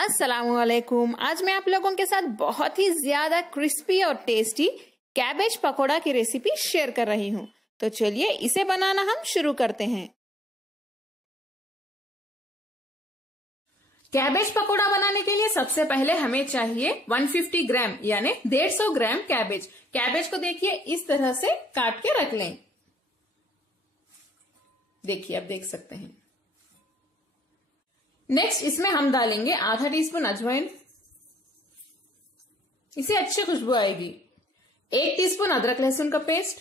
अस्सलामुअलैकुम। आज मैं आप लोगों के साथ बहुत ही ज्यादा क्रिस्पी और टेस्टी कैबेज पकोड़ा की रेसिपी शेयर कर रही हूँ। तो चलिए इसे बनाना हम शुरू करते हैं। कैबेज पकोड़ा बनाने के लिए सबसे पहले हमें चाहिए 150 ग्राम यानी 150 ग्राम कैबेज। कैबेज को देखिए इस तरह से काट के रख लें। देखिए आप देख सकते हैं। नेक्स्ट इसमें हम डालेंगे आधा टीस्पून अजवाइन, इसे अच्छी खुशबू आएगी। 1 टीस्पून अदरक लहसुन का पेस्ट,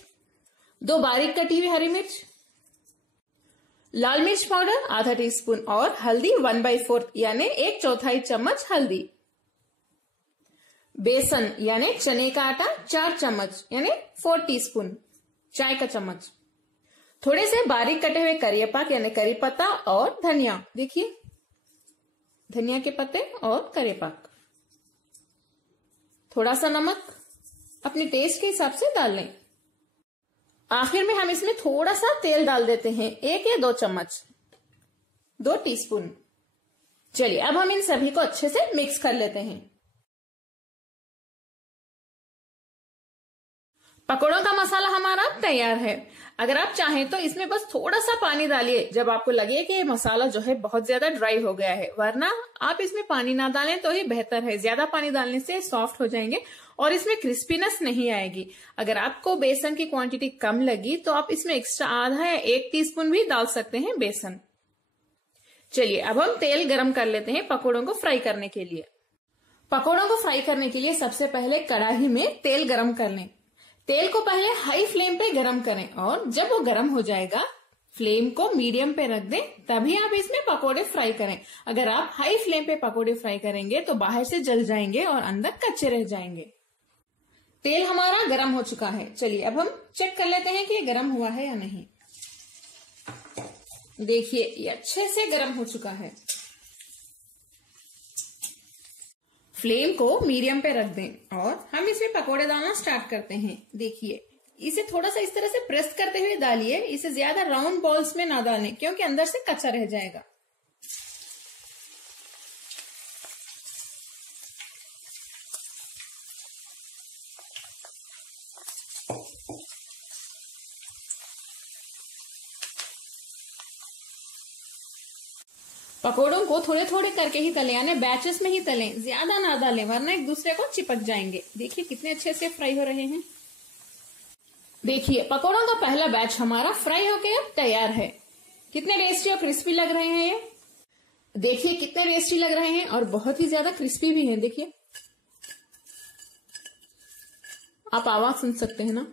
2 बारीक कटी हुई हरी मिर्च, लाल मिर्च पाउडर आधा टीस्पून और हल्दी 1/4 यानी 1/4 चम्मच हल्दी। बेसन यानी चने का आटा 4 चम्मच यानी 4 टीस्पून चाय का चम्मच। थोड़े से बारीक कटे हुए करिवेपाक यानी करी पत्ता और धनिया, देखिए धनिया के पत्ते और करिवेपाक। थोड़ा सा नमक अपने टेस्ट के हिसाब से डाल लें। आखिर में हम इसमें थोड़ा सा तेल डाल देते हैं, 1 या 2 चम्मच, 2 टीस्पून। चलिए अब हम इन सभी को अच्छे से मिक्स कर लेते हैं। पकौड़ों का मसाला हमारा तैयार है। अगर आप चाहें तो इसमें बस थोड़ा सा पानी डालिए जब आपको लगे कि ये मसाला जो है बहुत ज्यादा ड्राई हो गया है, वरना आप इसमें पानी ना डालें तो ही बेहतर है। ज्यादा पानी डालने से सॉफ्ट हो जाएंगे और इसमें क्रिस्पीनेस नहीं आएगी। अगर आपको बेसन की क्वांटिटी कम लगी तो आप इसमें एक्स्ट्रा आधा या 1 टीस्पून भी डाल सकते हैं बेसन। चलिए अब हम तेल गरम कर लेते हैं पकौड़ों को फ्राई करने के लिए। पकौड़ों को फ्राई करने के लिए सबसे पहले कढ़ाई में तेल गरम कर लें। तेल को पहले हाई फ्लेम पे गरम करें और जब वो गरम हो जाएगा फ्लेम को मीडियम पे रख दें, तभी आप इसमें पकोड़े फ्राई करें। अगर आप हाई फ्लेम पे पकोड़े फ्राई करेंगे तो बाहर से जल जाएंगे और अंदर कच्चे रह जाएंगे। तेल हमारा गरम हो चुका है। चलिए अब हम चेक कर लेते हैं कि ये गरम हुआ है या नहीं। देखिए ये अच्छे से गरम हो चुका है। फ्लेम को मीडियम पे रख दें और हम इसमें पकोड़े डालना स्टार्ट करते हैं। देखिए इसे थोड़ा सा इस तरह से प्रेस करते हुए डालिए। इसे ज्यादा राउंड बॉल्स में ना डालें क्योंकि अंदर से कच्चा रह जाएगा। पकोड़ों को थोड़े थोड़े करके ही तलें यानी बैचेस में ही तलें, ज्यादा ना डालें वरना एक दूसरे को चिपक जाएंगे। देखिए कितने अच्छे से फ्राई हो रहे हैं। देखिए पकोड़ों का पहला बैच हमारा फ्राई होकर तैयार है। कितने टेस्टी और क्रिस्पी लग रहे हैं ये। देखिए कितने टेस्टी लग रहे हैं और बहुत ही ज्यादा क्रिस्पी भी है। देखिए आप आवाज सुन सकते हैं ना।